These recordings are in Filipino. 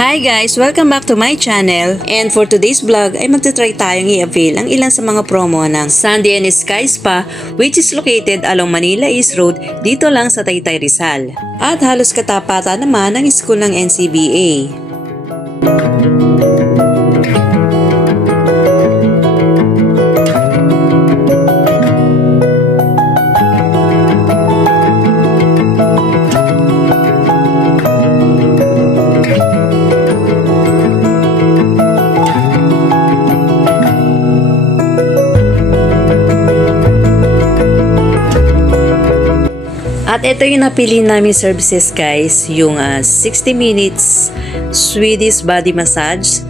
Hi guys! Welcome back to my channel. And for today's vlog ay magta-try tayong i-avail ang ilan sa mga promo ng Sandy and Sky Spa, which is located along Manila East Road dito lang sa Taytay, Rizal. At halos katapatan naman ng school ng NCBA. At ito yung napili namin services guys, yung 60 minutes Swedish body massage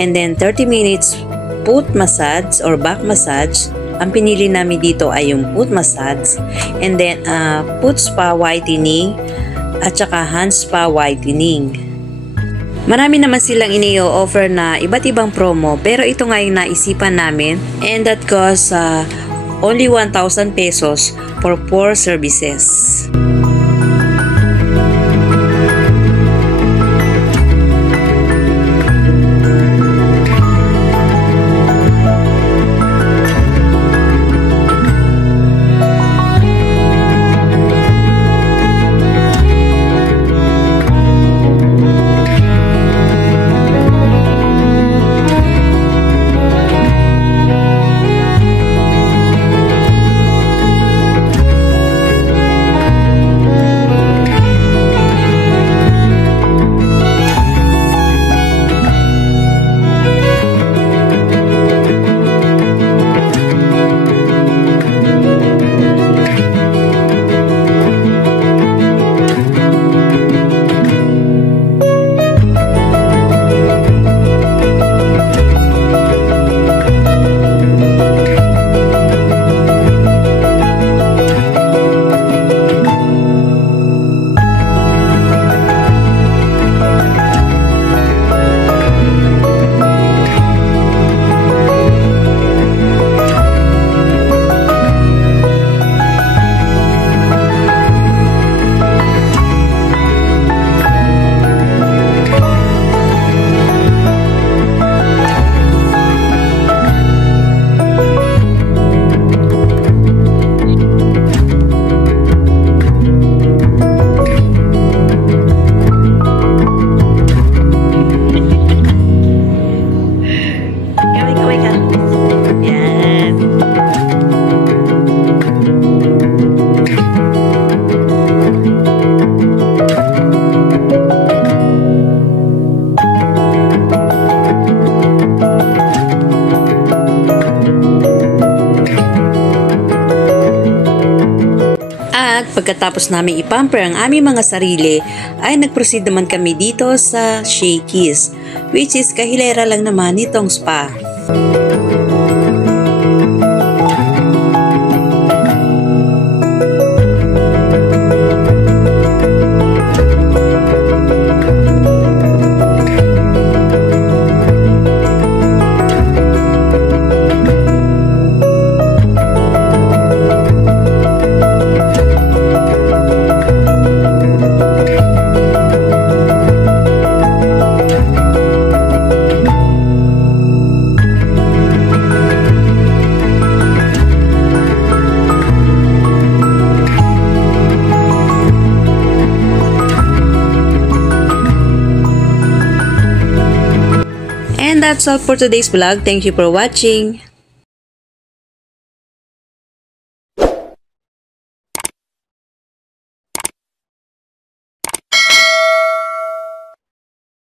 and then 30 minutes foot massage or back massage. Ang pinili namin dito ay yung foot massage and then foot spa whitening at saka hand spa whitening. Marami naman silang ini-offer na iba't ibang promo pero ito nga yung naisipan namin and that costs only 1,000 pesos for 4 services. At pagkatapos namin ipamper ang aming mga sarili, ay nag-proceed naman kami dito sa Shakey's, which is kahilera lang naman nitong spa. And that's all for today's vlog. Thank you for watching.